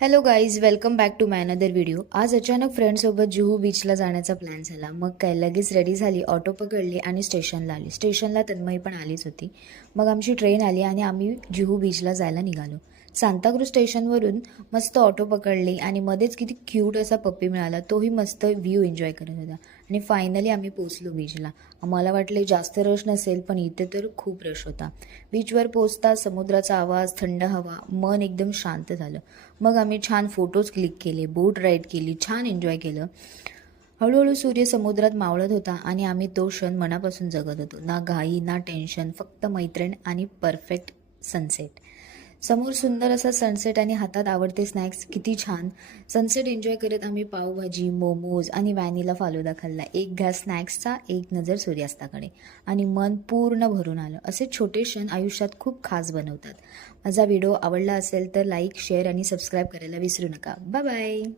Hello guys, welcome back to my another video. आज अचानक फ्रेंडसोबत जुहू बीचला जाण्याचा प्लॅन झाला. मग काय लगेच रेडी झाली, ऑटो पकडली आणि स्टेशनला आली. स्टेशनला तन्मयी पण आलीच होती. मग आमची ट्रेन आली आणि आम्ही जुहू बीचला जायला निघालो. सांताक्रूज स्टेशनवरून मस्त ऑटो पकडली आणि मध्येच किती क्यूट असा पप्पी मिळाला. तोही मस्त व्ह्यू एन्जॉय करत होता. आणि फायनली आम्ही पोचलो बीचला. आम्हाला वाटले जास्त रश नसेल, पण इथे तर खूप रश होता. बीचवर पोचता समुद्राचा आवाज, थंड हवा, मन एकदम शांत झालं. मग आम्ही छान फोटोज क्लिक केले, बोट राईड केली, छान एन्जॉय केलं. हळूहळू सूर्य समुद्रात मावळत होता आणि आम्ही तो क्षण मनापासून जगत होतो. ना घाई ना टेन्शन, फक्त मैत्रीण आणि परफेक्ट सनसेट. समोर सुंदर असा सनसेट आणि हातात आवडते स्नॅक्स. किती छान. सनसेट एन्जॉय करत आम्ही पावभाजी, मोमोज आणि व्हॅनिला फालुदा खाल्ला. एक घास स्नॅक्सचा, एक नजर सूर्यास्ताकडे आणि मन पूर्ण भरून आलं. असे छोटे क्षण आयुष्यात खूप खास बनवतात. माझा व्हिडिओ आवडला असेल तर लाईक, शेअर आणि सबस्क्राईब करायला विसरू नका. Bye bye.